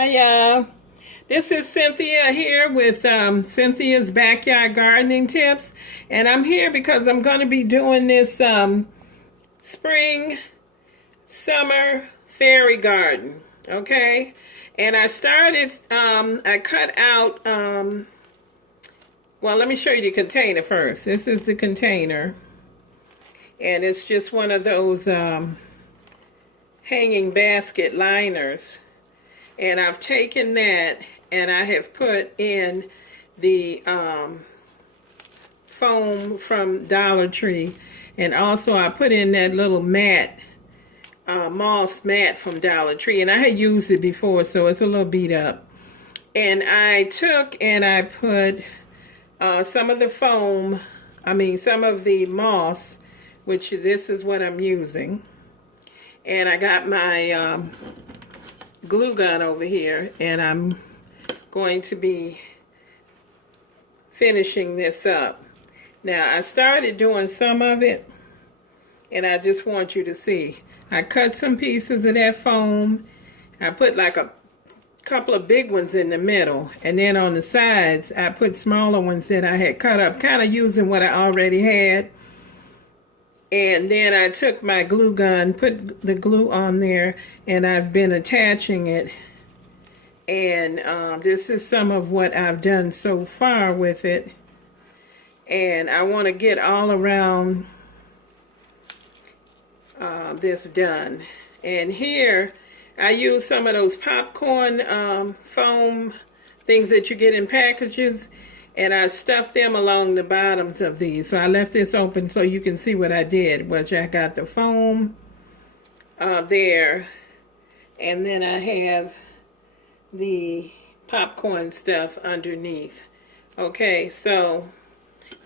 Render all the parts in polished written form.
Hi, y'all. This is Cynthia here with Cynthia's Backyard Gardening Tips. And I'm here because I'm going to be doing this spring, summer fairy garden. Okay? And I started, I cut out, well, let me show you the container first. This is the container. And it's just one of those hanging basket liners. And I've taken that and I have put in the foam from Dollar Tree. And also I put in that little mat, moss mat from Dollar Tree. And I had used it before, so it's a little beat up. And I took and I put some of the foam, some of the moss, which this is what I'm using. And I got my glue gun over here, and I'm going to be finishing this up. Now, I started doing some of it, and I just want you to see. I cut some pieces of that foam. I put like a couple of big ones in the middle, and then on the sides, I put smaller ones that I had cut up, kind of using what I already had. And then I took my glue gun, put the glue on there, and I've been attaching it. And this is some of what I've done so far with it. And I want to get all around this done. And here, I use some of those popcorn foam things that you get in packages. And I stuffed them along the bottoms of these. So I left this open so you can see what I did. Which I got the foam there. And then I have the popcorn stuff underneath. Okay, so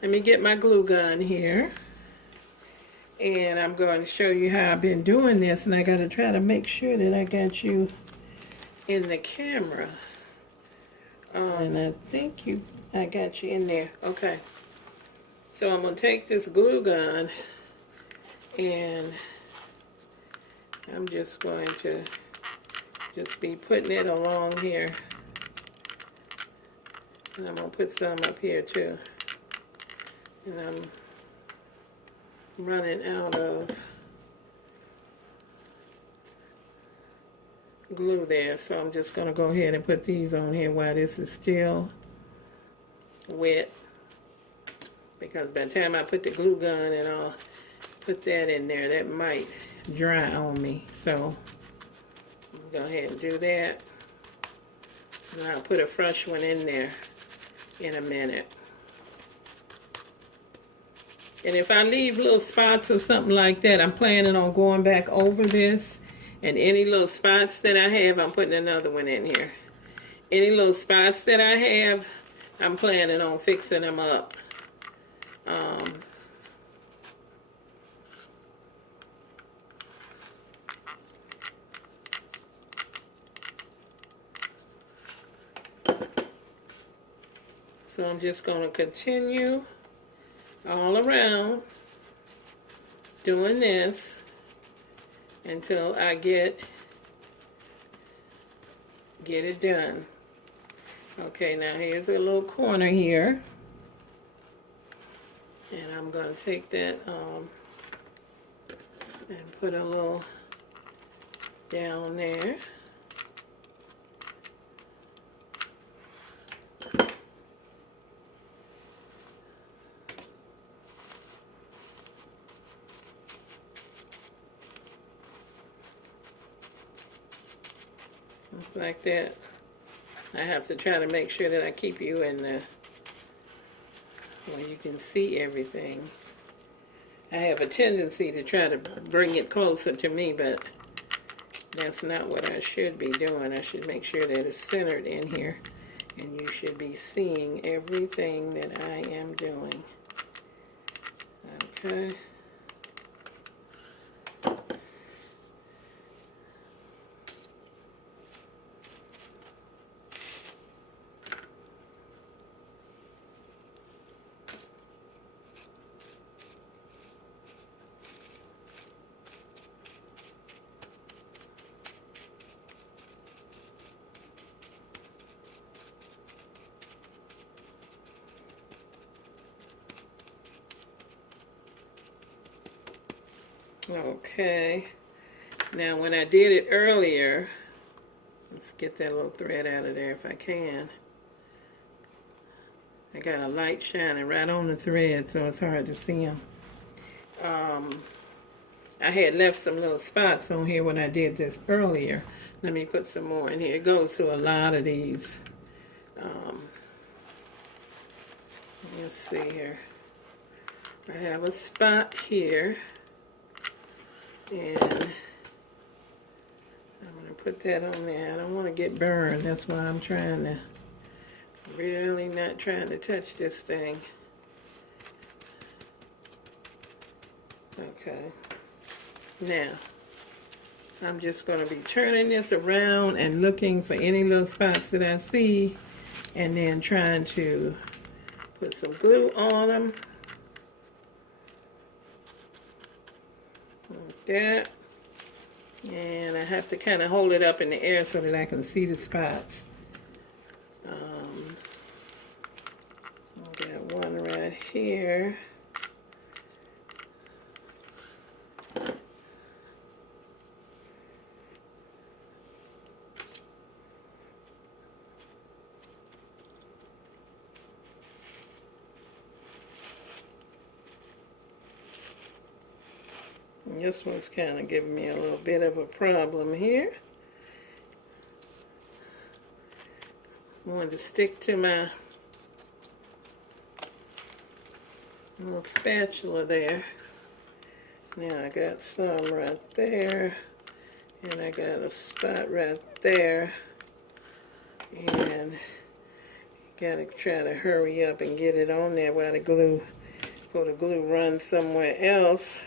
let me get my glue gun here. And I'm going to show you how I've been doing this. And I got to try to make sure that I got you in the camera. And I think I got you in there. Okay. So I'm going to take this glue gun and I'm just going to just be putting it along here. And I'm going to put some up here too. And I'm running out of glue there. So I'm just going to go ahead and put these on here while this is still wet, because by the time I put the glue gun and I'll put that in there, that might dry on me. So I'll go ahead and do that, and I'll put a fresh one in there in a minute. And if I leave little spots or something like that, I'm planning on going back over this, and any little spots that I have, I'm putting another one in here. Any little spots that I have, I'm planning on fixing them up. So I'm just going to continue all around doing this until I get it done. Okay, now here's a little corner here, and I'm going to take that and put a little down there. Like that. I have to try to make sure that I keep you in the where you can see everything. I have a tendency to try to bring it closer to me, but that's not what I should be doing. I should make sure that it's centered in here, and you should be seeing everything that I am doing. Okay. Okay. Now when I did it earlier, let's get that little thread out of there if I can. I got a light shining right on the thread, so it's hard to see them. I had left some little spots on here when I did this earlier. Let me put some more in here. It goes to a lot of these. Let's see here. I have a spot here, and I'm going to put that on there. I don't want to get burned. That's why I'm trying to, really not trying to touch this thing. Okay. Now, I'm just going to be turning this around and looking for any little spots that I see, and then trying to put some glue on them. Like that. And I have to kind of hold it up in the air so that I can see the spots. Got one right here. And this one's kind of giving me a little bit of a problem here. I wanted to stick to my little spatula there. Now I got some right there, and I got a spot right there, and you gotta try to hurry up and get it on there while the glue, before the glue runs somewhere else.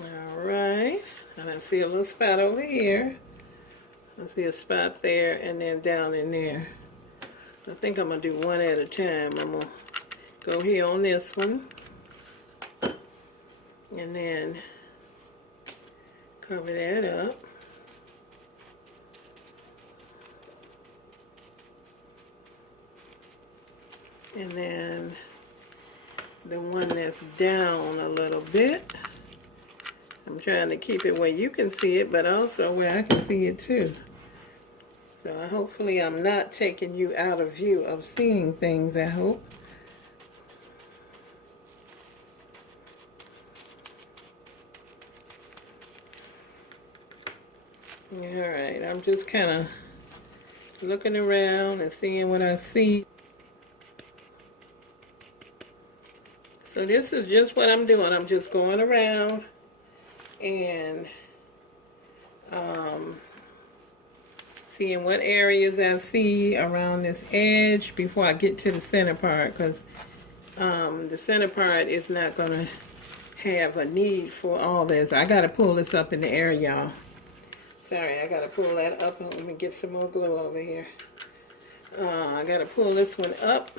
Alright, and I see a little spot over here. I see a spot there and then down in there. I think I'm going to do one at a time. I'm going to go here on this one. And then cover that up. And then the one that's down a little bit, I'm trying to keep it where you can see it, but also where I can see it too. So hopefully I'm not taking you out of view of seeing things, I hope. Alright, I'm just kind of looking around and seeing what I see. So this is just what I'm doing. I'm just going around and seeing what areas I see around this edge before I get to the center part, because the center part is not going to have a need for all this. I got to pull this up in the air, y'all. Sorry, I got to pull that up. Let me get some more glue over here. I got to pull this one up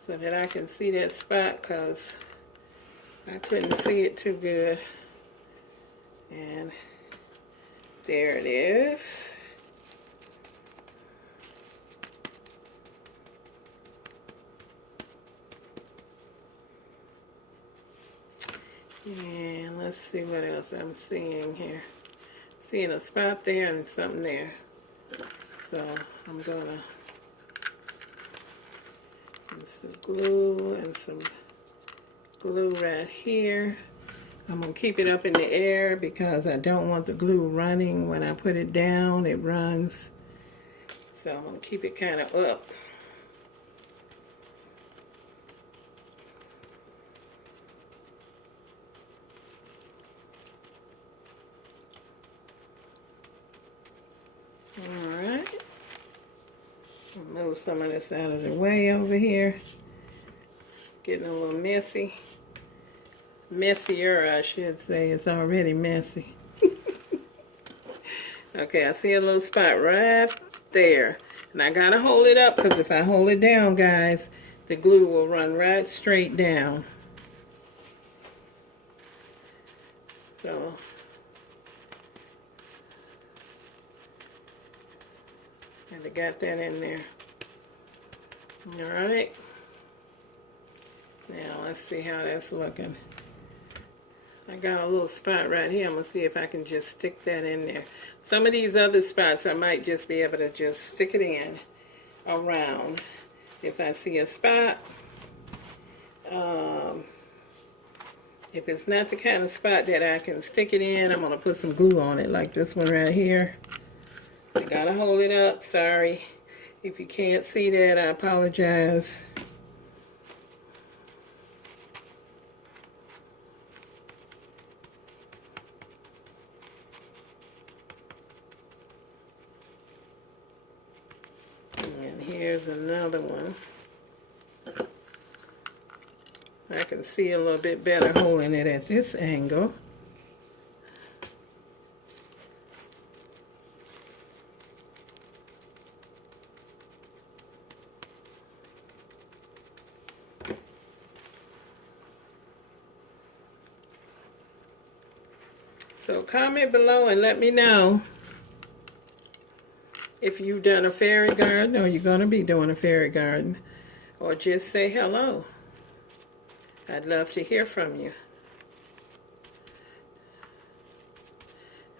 so that I can see that spot, because I couldn't see it too good. And there it is. And let's see what else I'm seeing here. Seeing a spot there and something there. So I'm gonna get some glue and some glue right here. I'm gonna keep it up in the air because I don't want the glue running. When I put it down, it runs. So I'm gonna keep it kind of up. Alright, move some of this out of the way over here. Getting a little messy. Messier, I should say. It's already messy. Okay, I see a little spot right there. And I gotta hold it up, because if I hold it down, guys, the glue will run right straight down. So and I got that in there. Alright. Now let's see how that's looking. I got a little spot right here. I'm going to see if I can just stick that in there. Some of these other spots I might just be able to just stick it in around. If I see a spot, if it's not the kind of spot that I can stick it in, I'm going to put some glue on it like this one right here. I got to hold it up. Sorry. If you can't see that, I apologize. And here's another one. I can see a little bit better holding it at this angle. So comment below and let me know if you've done a fairy garden or you're going to be doing a fairy garden, or just say hello. I'd love to hear from you.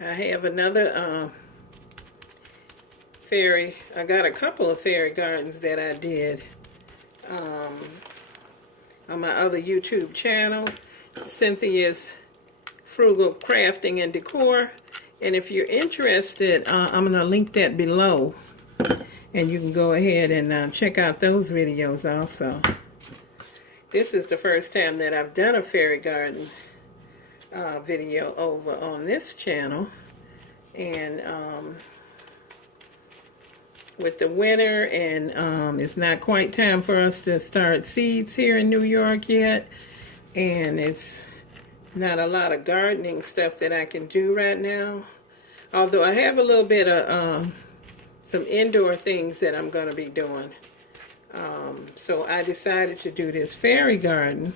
I have another I got a couple of fairy gardens that I did on my other YouTube channel, Cynthia's Frugal Crafting and Decor. And if you're interested, I'm going to link that below. And you can go ahead and check out those videos also. This is the first time that I've done a fairy garden video over on this channel. And with the winter, and it's not quite time for us to start seeds here in New York yet. And it's not a lot of gardening stuff that I can do right now. Although I have a little bit of some indoor things that I'm going to be doing. So I decided to do this fairy garden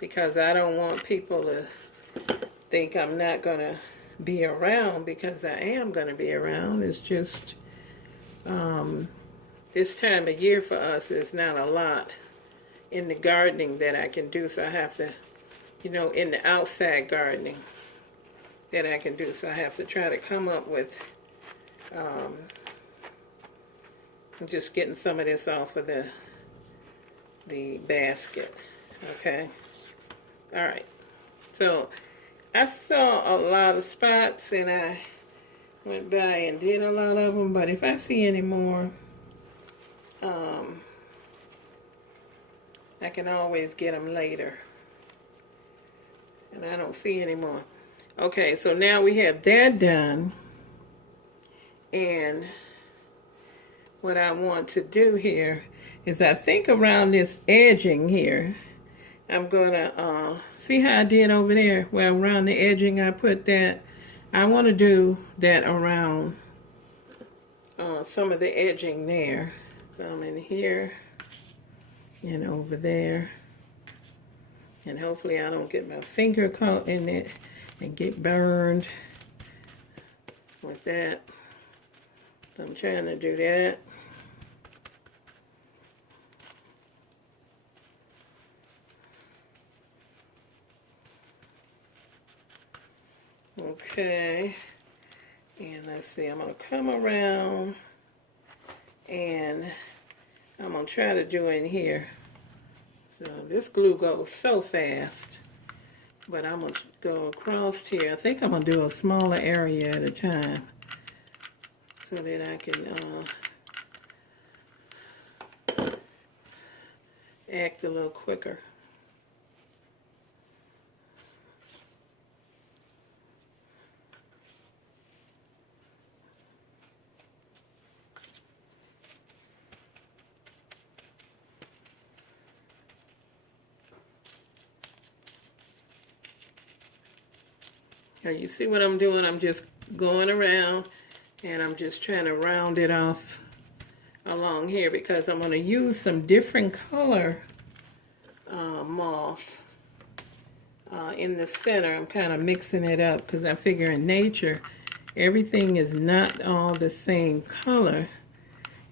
because I don't want people to think I'm not going to be around, because I am going to be around. It's just this time of year for us is not a lot in the gardening that I can do, so I have to, you know, in the outside gardening that I can do, so I have to try to come up with I'm just getting some of this off of the basket. Okay. All right. So I saw a lot of spots and I went by and did a lot of them, but if I see any more, I can always get them later. And I don't see any more. Okay, so now we have that done. And what I want to do here is, I think around this edging here, I'm gonna see how I did over there, where around the edging I put that. I want to do that around some of the edging there. So I'm in here and over there, and hopefully I don't get my finger caught in it and get burned with that. So I'm trying to do that. Okay, and let's see, I'm going to come around and I'm going to try to do in here. So this glue goes so fast, but I'm going to go across here. I think I'm going to do a smaller area at a time so that I can act a little quicker. Now you see what I'm doing? I'm just going around and I'm just trying to round it off along here, because I'm going to use some different color moss in the center. I'm kind of mixing it up because I figure in nature everything is not all the same color,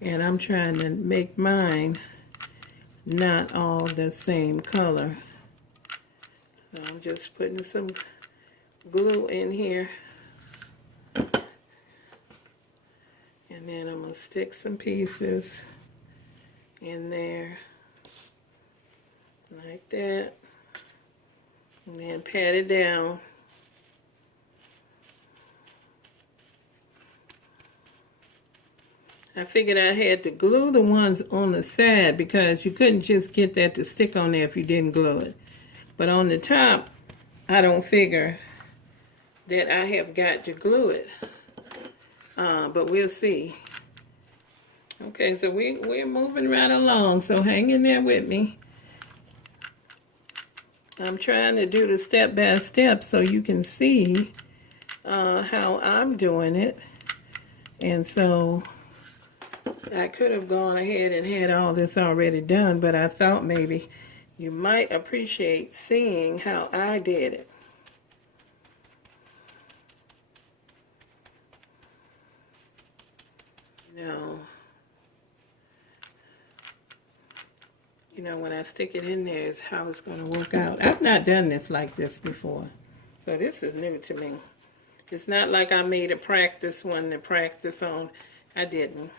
And I'm trying to make mine not all the same color. So I'm just putting some glue in here. And then I'm going to stick some pieces in there. Like that. And then pat it down. I figured I had to glue the ones on the side because you couldn't just get that to stick on there if you didn't glue it. But on the top, I don't figure that I have got to glue it. But we'll see. Okay, so we're moving right along, so hang in there with me. I'm trying to do the step by step so you can see how I'm doing it. And so I could have gone ahead and had all this already done, but I thought maybe you might appreciate seeing how I did it. You know, when I stick it in there is how it's going to work out. I've not done this like this before, so this is new to me. It's not like I made a practice one to practice on. I didn't.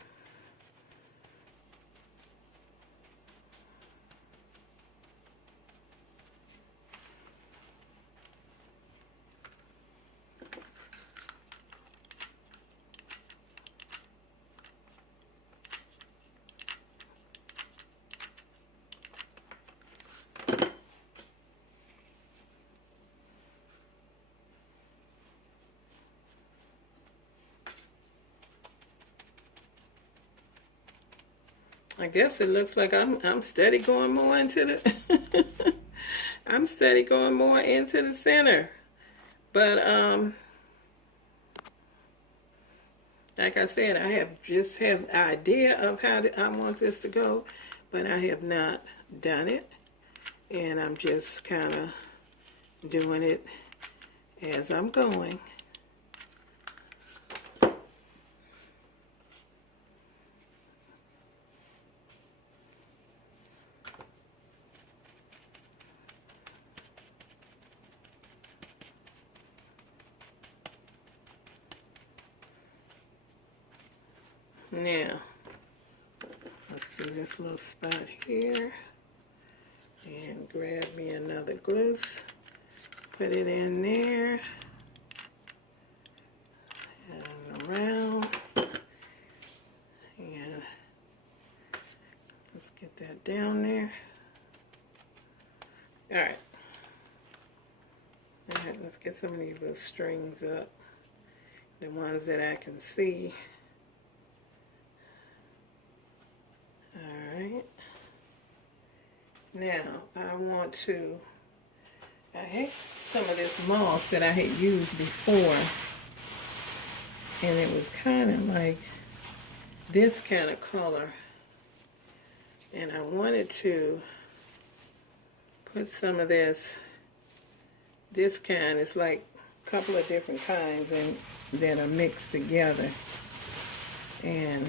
I guess it looks like I'm steady going more into the I'm steady going more into the center. But like I said, I have just have an idea of how I want this to go, but I have not done it. And I'm just kind of doing it as I'm going. Now, let's do this little spot here and grab me another glue, put it in there and around, and let's get that down there. Alright, let's get some of these little strings up, the ones that I can see. Alright, now I want to, I had some of this moss that I had used before, and it was kind of like this kind of color, and I wanted to put some of this kind, it's like a couple of different kinds and that are mixed together, and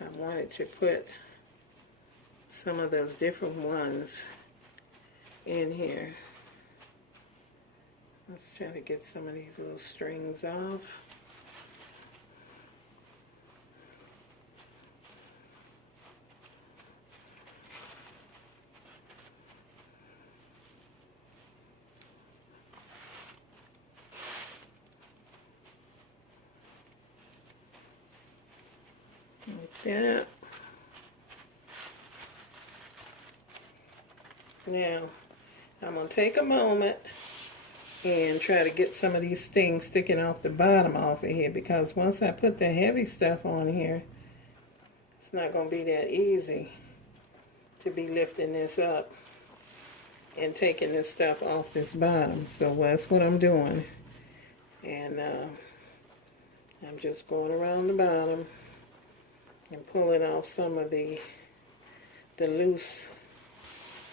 I wanted to put some of those different ones in here. Let's try to get some of these little strings off. Like that. Now, I'm going to take a moment and try to get some of these things sticking off the bottom off of here, because once I put the heavy stuff on here, it's not going to be that easy to be lifting this up and taking this stuff off this bottom. So that's what I'm doing. And I'm just going around the bottom and pulling off some of the loose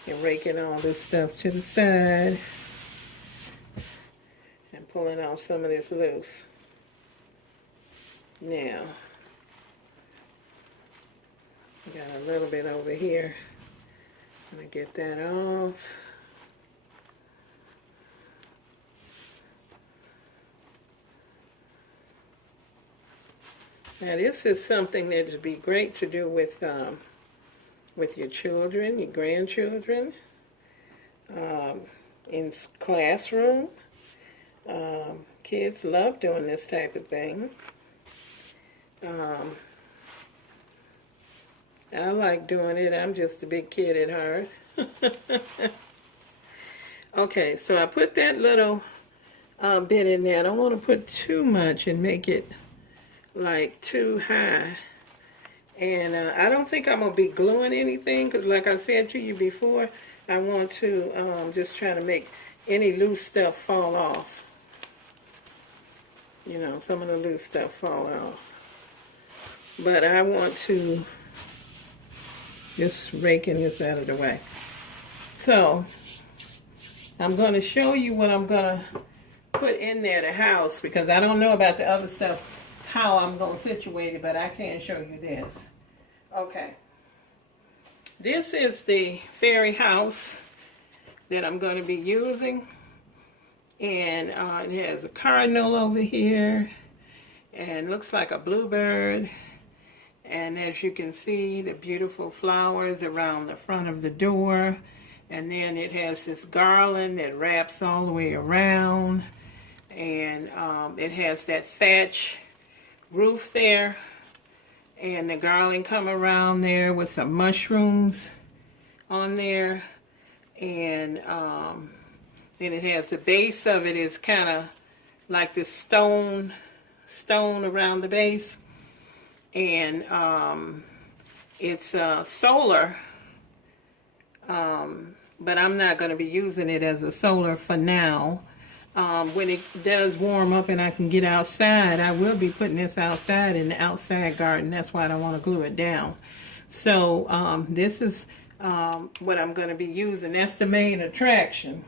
and raking all this stuff to the side and pulling off some of this loose. Now, Got a little bit over here. I'm going to get that off. Now this is something that would be great to do with your children, your grandchildren, in classroom. Kids love doing this type of thing. I like doing it. I'm just a big kid at heart. Okay, so I put that little bit in there. I don't want to put too much and make it like too high. And I don't think I'm going to be gluing anything because like I said to you before, I want to just try to make any loose stuff fall off. You know, some of the loose stuff fall off. But I want to just raking this out of the way. So, I'm going to show you what I'm going to put in there, the house, because I don't know about the other stuff, how I'm going to situate it, but I can show you this. Okay. This is the fairy house that I'm going to be using. And it has a cardinal over here. And looks like a bluebird. And as you can see, the beautiful flowers around the front of the door. And then it has this garland that wraps all the way around. And it has that thatch roof there. And the garland come around there with some mushrooms on there. And then it has the base of it is kind of like this stone around the base. And it's solar, but I'm not going to be using it as a solar for now. When it does warm up and I can get outside, I will be putting this outside in the outside garden. That's why I don't want to glue it down. So this is what I'm going to be using. That's the main attraction.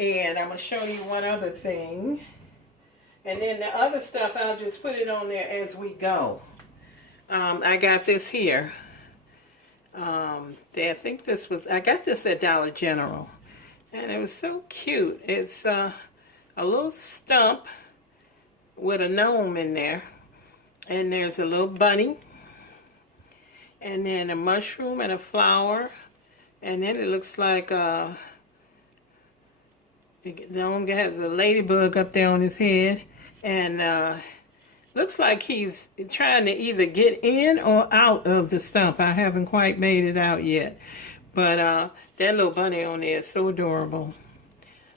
And I'm going to show you one other thing. And then the other stuff, I'll just put it on there as we go. I got this here. I think this was, I got this at Dollar General. And it was so cute. It's a little stump with a gnome in there. And there's a little bunny. And then a mushroom and a flower. And then it looks like the gnome has a ladybug up there on his head. And looks like he's trying to either get in or out of the stump. I haven't quite made it out yet. But that little bunny on there is so adorable.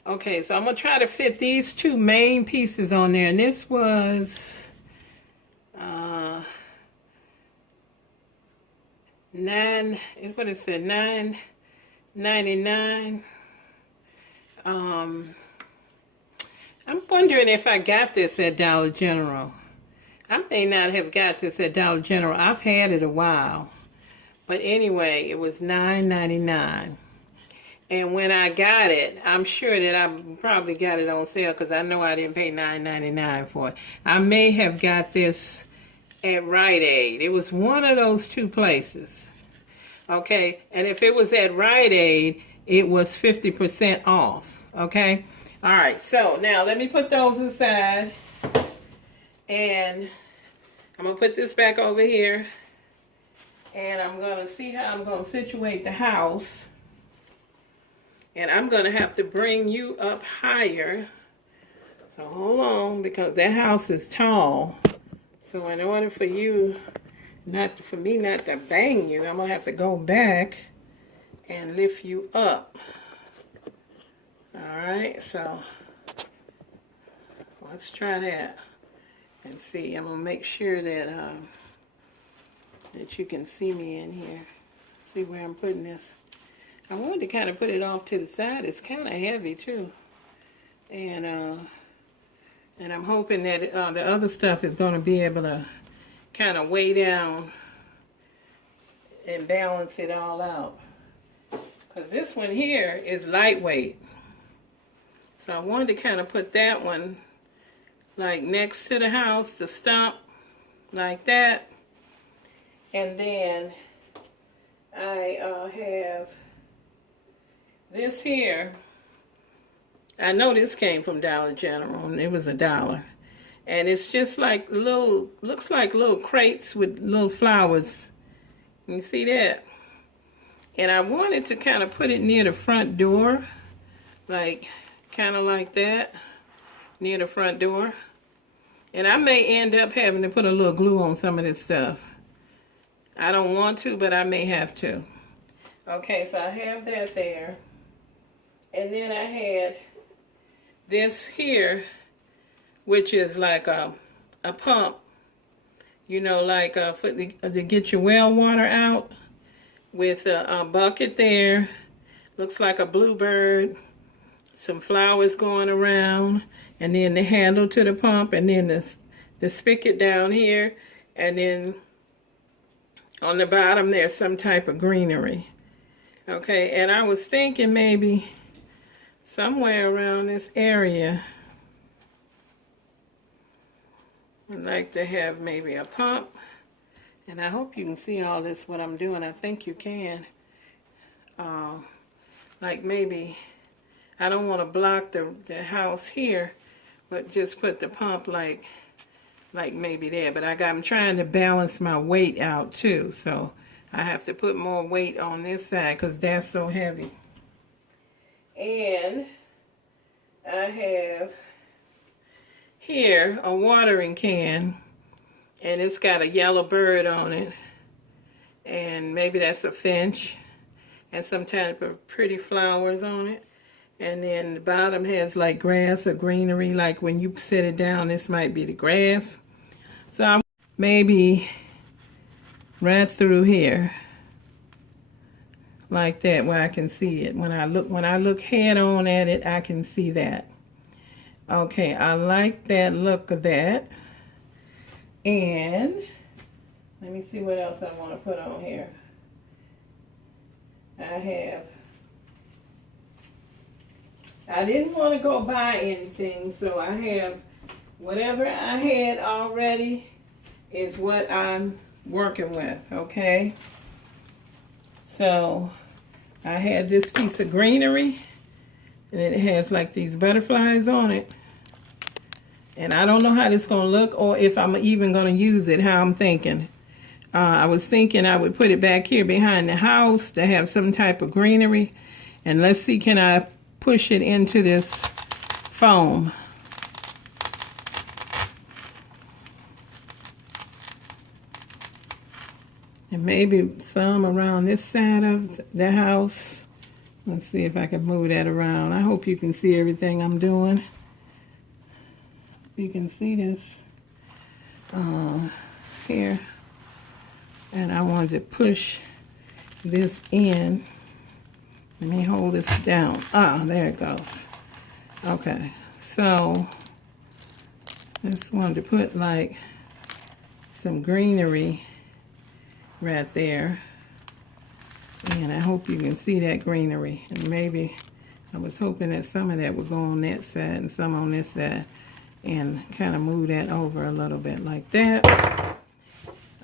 Okay, so I'm going to try to fit these two main pieces on there. And this was $9.99. I'm wondering if I got this at Dollar General. I may not have got this at Dollar General. I've had it a while. But anyway, it was $9.99. And when I got it, I'm sure that I probably got it on sale because I know I didn't pay $9.99 for it. I may have got this at Rite Aid. It was one of those two places. Okay, and if it was at Rite Aid, it was 50% off. Okay, all right, so now let me put those aside. And I'm going to put this back over here. And I'm going to see how I'm going to situate the house. And I'm going to have to bring you up higher. So hold on, because that house is tall. So in order for you, for me not to bang you, I'm going to have to go back and lift you up. Alright, so let's try that. And see, I'm going to make sure that that you can see me in here. See where I'm putting this. I wanted to kind of put it off to the side. It's kind of heavy too. And I'm hoping that the other stuff is going to be able to kind of weigh down and balance it all out. Because this one here is lightweight. So I wanted to kind of put that one like next to the house, the stump, like that. And then I have this here. I know this came from Dollar General, and it was $1. And it's just like little, looks like little crates with little flowers. You see that? And I wanted to kind of put it near the front door, like kind of like that, near the front door. And I may end up having to put a little glue on some of this stuff. I don't want to, but I may have to. Okay, so I have that there. And then I had this here, which is like a pump, you know, like to get your well water out, with a bucket there. Looks like a bluebird, some flowers going around, and then the handle to the pump, and then the spigot down here, and then on the bottom there's some type of greenery. Okay, and I was thinking maybe somewhere around this area I'd like to have maybe a pump. And I hope you can see all this, what I'm doing. I think you can. Like maybe, I don't want to block the house here, but just put the pump like maybe there. But I'm trying to balance my weight out too. So I have to put more weight on this side because that's so heavy. And I have here a watering can, and it's got a yellow bird on it, and maybe that's a finch, and some type of pretty flowers on it. And then the bottom has like grass or greenery, like when you set it down, this might be the grass. So I'm maybe right through here, like that, where I can see it. When I look head on at it, I can see that. Okay, I like that look of that. And let me see what else I want to put on here. I didn't want to go buy anything, so I have whatever I had already is what I'm working with, okay? So I had this piece of greenery, and it has like these butterflies on it. And I don't know how this is going to look, or if I'm even going to use it, how I'm thinking. I was thinking I would put it back here behind the house to have some type of greenery. And let's see, can I push it into this foam? And maybe some around this side of the house. Let's see if I can move that around. I hope you can see everything I'm doing. You can see this here. And I wanted to push this in. Let me hold this down. Ah, there it goes. Okay, so just wanted to put like some greenery right there. And I hope you can see that greenery. And maybe I was hoping that some of that would go on that side and some on this side. And kind of move that over a little bit like that.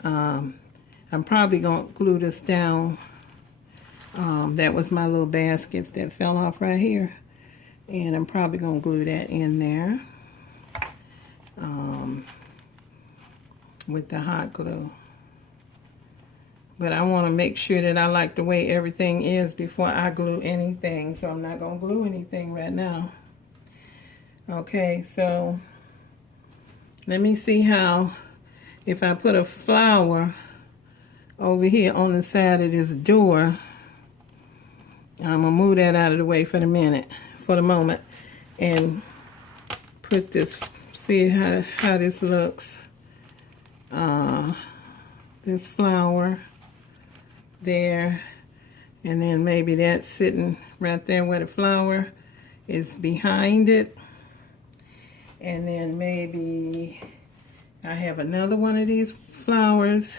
I'm probably going to glue this down. That was my little basket that fell off right here. And I'm probably going to glue that in there with the hot glue. But I want to make sure that I like the way everything is before I glue anything. So I'm not going to glue anything right now. Okay, so let me see how, if I put a flower over here on the side of this door, I'm going to move that out of the way for the moment, and put this, see how this looks. This flower there, and then maybe that's sitting right there where the flower is behind it. And then maybe I have another one of these flowers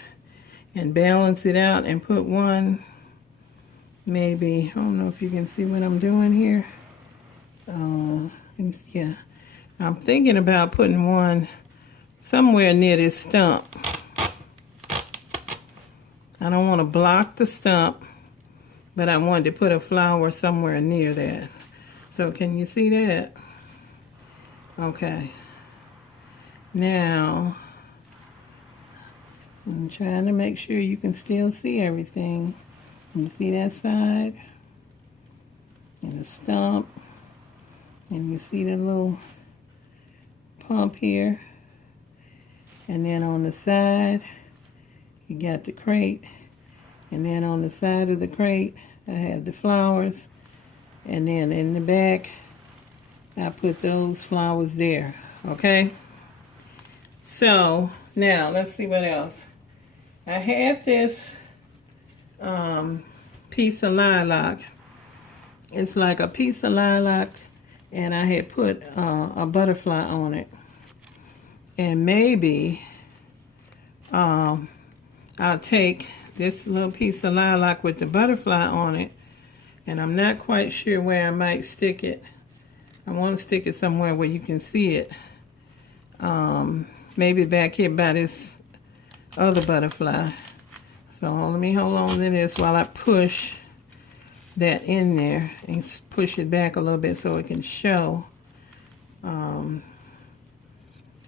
and balance it out and put one, maybe, I don't know if you can see what I'm doing here. Yeah, I'm thinking about putting one somewhere near this stump. I don't want to block the stump, but I wanted to put a flower somewhere near that. So can you see that? Okay. Now, I'm trying to make sure you can still see everything. You see that side? And the stump. And you see the little pump here. And then on the side, you got the crate. And then on the side of the crate, I have the flowers. And then in the back, I put those flowers there. Okay? So, now, let's see what else. I have this piece of lilac. It's like a piece of lilac, and I had put a butterfly on it. And maybe I'll take this little piece of lilac with the butterfly on it, and I'm not quite sure where I might stick it. I want to stick it somewhere where you can see it. Maybe back here by this other butterfly. So let me hold on to this while I push that in there and push it back a little bit so it can show a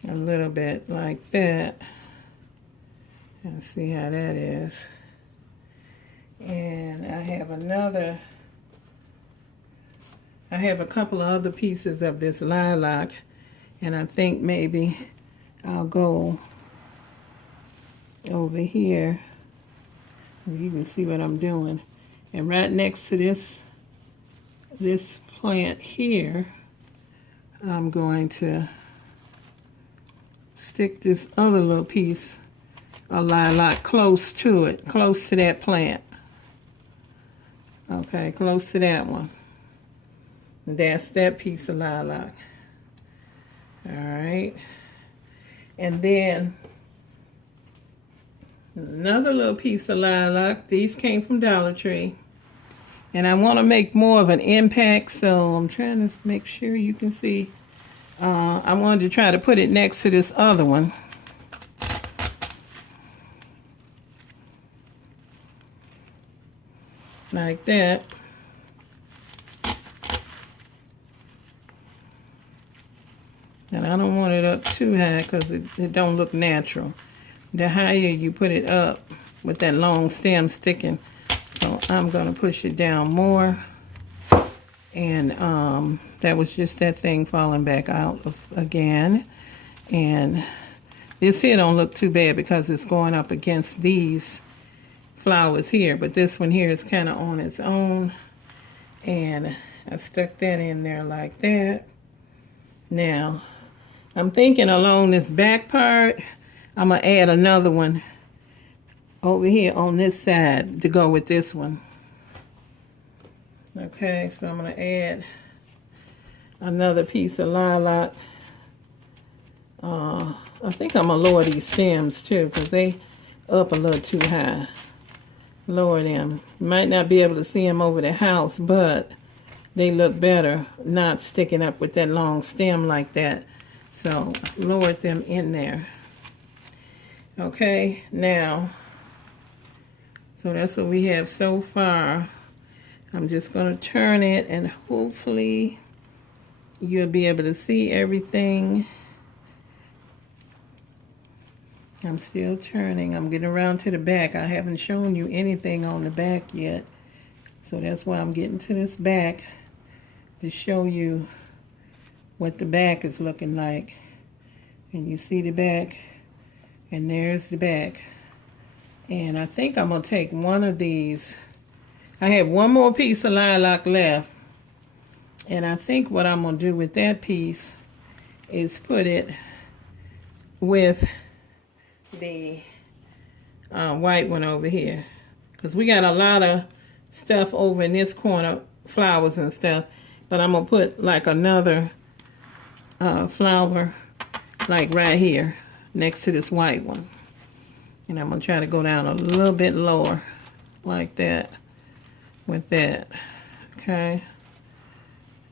little bit like that. And see how that is. And I have a couple of other pieces of this lilac, and I think maybe I'll go over here. You can see what I'm doing. And right next to this plant here, I'm going to stick this other little piece of lilac close to it, close to that plant. Okay, close to that one. That's that piece of lilac. All right. And then another little piece of lilac. These came from Dollar Tree. And I want to make more of an impact, so I'm trying to make sure you can see. I wanted to try to put it next to this other one. Like that. And I don't want it up too high because it don't look natural. The higher you put it up with that long stem sticking. So I'm going to push it down more. And that was just that thing falling back out again. And this here don't look too bad because it's going up against these flowers here. But this one here is kind of on its own. And I stuck that in there like that. Now, I'm thinking along this back part, I'm going to add another one over here on this side to go with this one. Okay, so I'm going to add another piece of lilac. I think I'm going to lower these stems too because they up a little too high. Lower them. You might not be able to see them over the house, but they look better not sticking up with that long stem like that. So lower them in there. Okay, now, so that's what we have so far. I'm just going to turn it and hopefully you'll be able to see everything. I'm still turning. I'm getting around to the back. I haven't shown you anything on the back yet. So that's why I'm getting to this back to show you what the back is looking like. And you see the back, and there's the back. And I think I'm going to take one of these. I have one more piece of lilac left. And I think what I'm going to do with that piece is put it with the white one over here. Because we got a lot of stuff over in this corner, flowers and stuff. But I'm going to put like another flower like right here next to this white one. And I'm going to try to go down a little bit lower like that with that. Okay.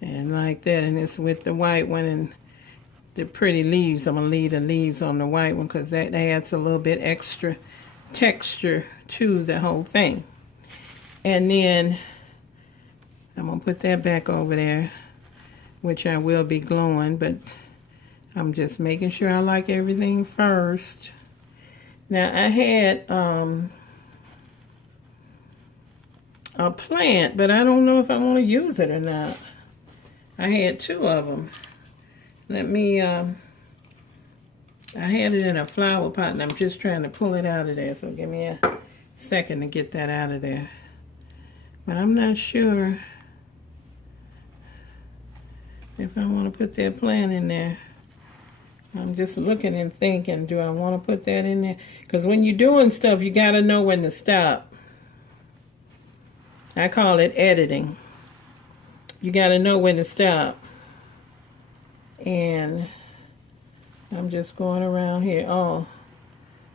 And like that. And it's with the white one and the pretty leaves. I'm going to leave the leaves on the white one because that adds a little bit extra texture to the whole thing. And then I'm going to put that back over there, which I will be gluing, but I'm just making sure I like everything first. Now I had a plant, but I don't know if I want to use it or not. I had two of them. Let me, I had it in a flower pot and I'm just trying to pull it out of there. So give me a second to get that out of there. But I'm not sure if I want to put that plant in there. I'm just looking and thinking, do I want to put that in there? Because when you're doing stuff, you got to know when to stop. I call it editing. You got to know when to stop. And I'm just going around here. Oh,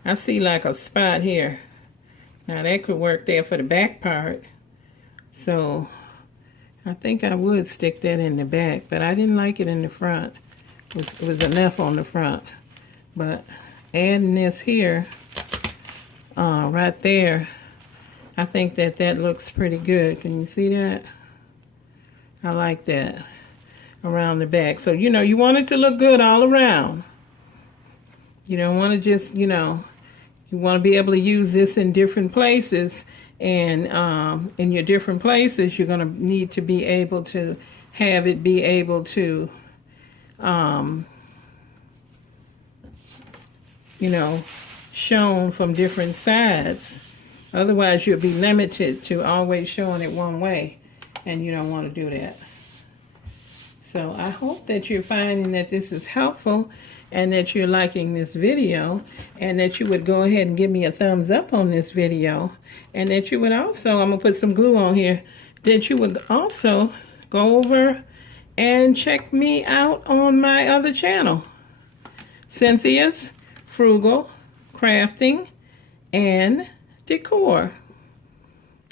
I see like a spot here. Now that could work there for the back part. So I think I would stick that in the back, but I didn't like it in the front. It was enough on the front. But adding this here, right there, I think that looks pretty good. Can you see that? I like that around the back. So, you know, you want it to look good all around. You don't want to just, you know, you want to be able to use this in different places. And in your different places, you're going to need to be able to have it be able to, you know, shown from different sides. Otherwise, you'll be limited to always showing it one way, and you don't want to do that. So I hope that you're finding that this is helpful and that you're liking this video, and that you would go ahead and give me a thumbs up on this video, and that you would also, I'm going to put some glue on here, that you would also go over and check me out on my other channel, Cynthia's Frugal Crafting and Decor.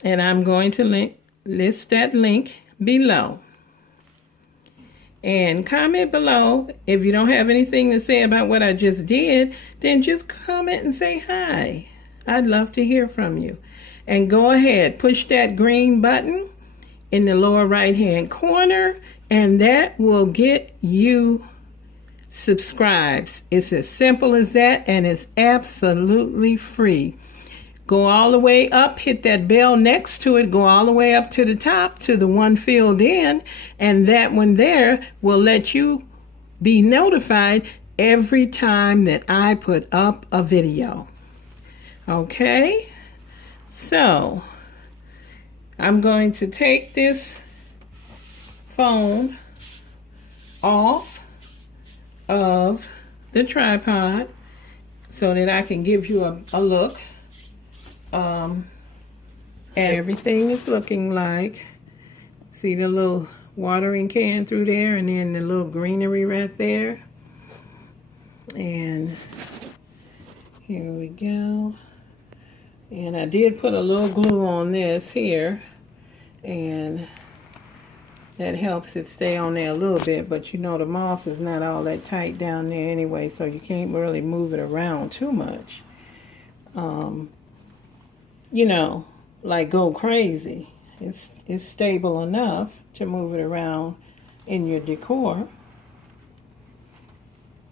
And I'm going to list that link below. And comment below. If you don't have anything to say about what I just did, then just comment and say hi. I'd love to hear from you. And go ahead, push that green button in the lower right hand corner, and that will get you subscribed. It's as simple as that, and it's absolutely free. Go all the way up, hit that bell next to it, go all the way up to the top to the one filled in, and that one there will let you be notified every time that I put up a video. Okay? So, I'm going to take this phone off of the tripod so that I can give you a look. And everything is looking like. See the little watering can through there, and then the little greenery right there. And here we go. And I did put a little glue on this here, and that helps it stay on there a little bit, but you know the moss is not all that tight down there anyway, so you can't really move it around too much. You know, like go crazy. It's stable enough to move it around in your decor.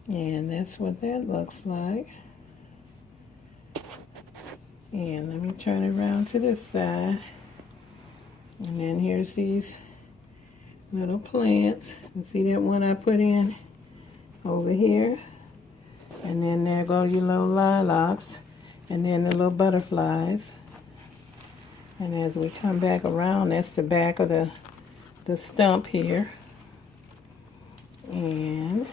And that's what that looks like. And let me turn it around to this side. And then here's these little plants. You see that one I put in over here? And then there go your little lilacs. And then the little butterflies. And as we come back around, that's the back of the stump here. And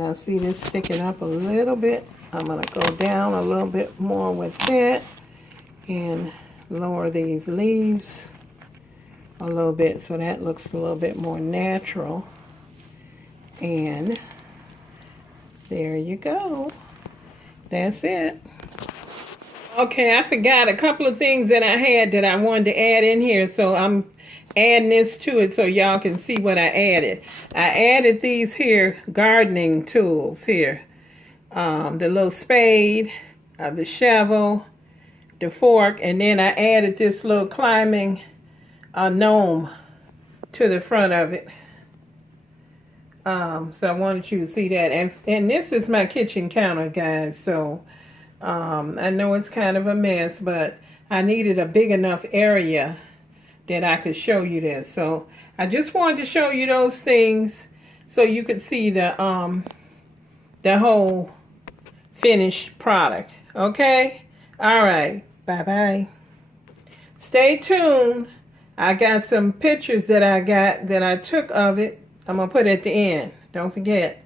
I see this sticking up a little bit. I'm going to go down a little bit more with that and lower these leaves a little bit so that looks a little bit more natural. And there you go. That's it. Okay, I forgot a couple of things that I had that I wanted to add in here, so I'm adding this to it so y'all can see what I added. I added these here gardening tools here. The little spade, the shovel, the fork, and then I added this little climbing gnome to the front of it. So I wanted you to see that. And this is my kitchen counter, guys. So I know it's kind of a mess, but I needed a big enough area that I could show you this. So I just wanted to show you those things so you could see the whole finished product. Okay? All right. Bye-bye. Stay tuned. I got some pictures that I took of it. I'm going to put at the end. Don't forget.